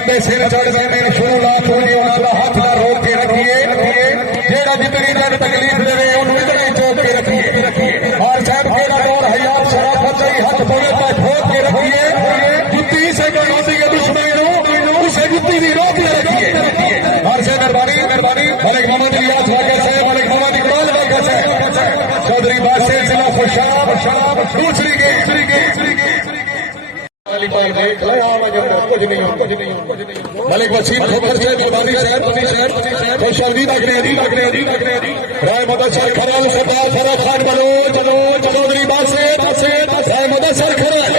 लंबे सिर चढ़ गए शुरुआत होनी उन्होंने हाथ ना रोक के रखिए जेड़ा जितनी दिन तकलीफ देवे उन्होंने इतना ही चौक के रखिए और साहब के दौर हयात शराफत हाथ बोले पर ठोक के रखिए जुत्ती से गणोती के दुश्मन उसे जुत्ती भी रोक के रखिए और से मेहरबानी मलिक मोहम्मद रियाज वाकस है मलिक मोहम्मद इकबाल वाकस है चौधरी बादशाह जिला खुशाब दूसरी गेट मलिक वसीम खोखर से मेहरबानी शहर खुशाबदीद अग्रणी राय मदसर खराल सरदार फराज खान मनोज चौधरी बादशाह राय मदसर खराल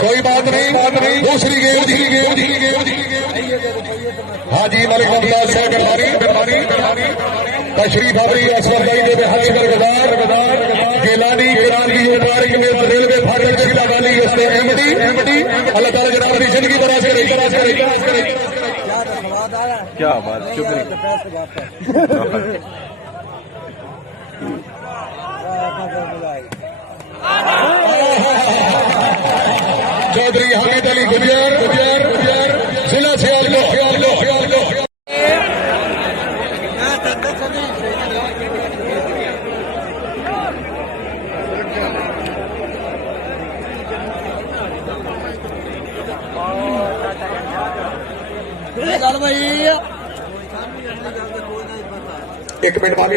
कोई बात नहीं दूसरी गेंद हाजी मलिक मुमताज साहब मेहरबानी तशरीफ आवरी असफर भाई ने हाजी बरगदार गेलानी कुरान की मुबारक में रेलवे फाटक जिला वाली इसने एमडी अल्लाह ताला जनाब की जिंदगी दराज करे क्या बात चौधरी हामिद अली गुजर जिला सियालकोट एक मिनट बाद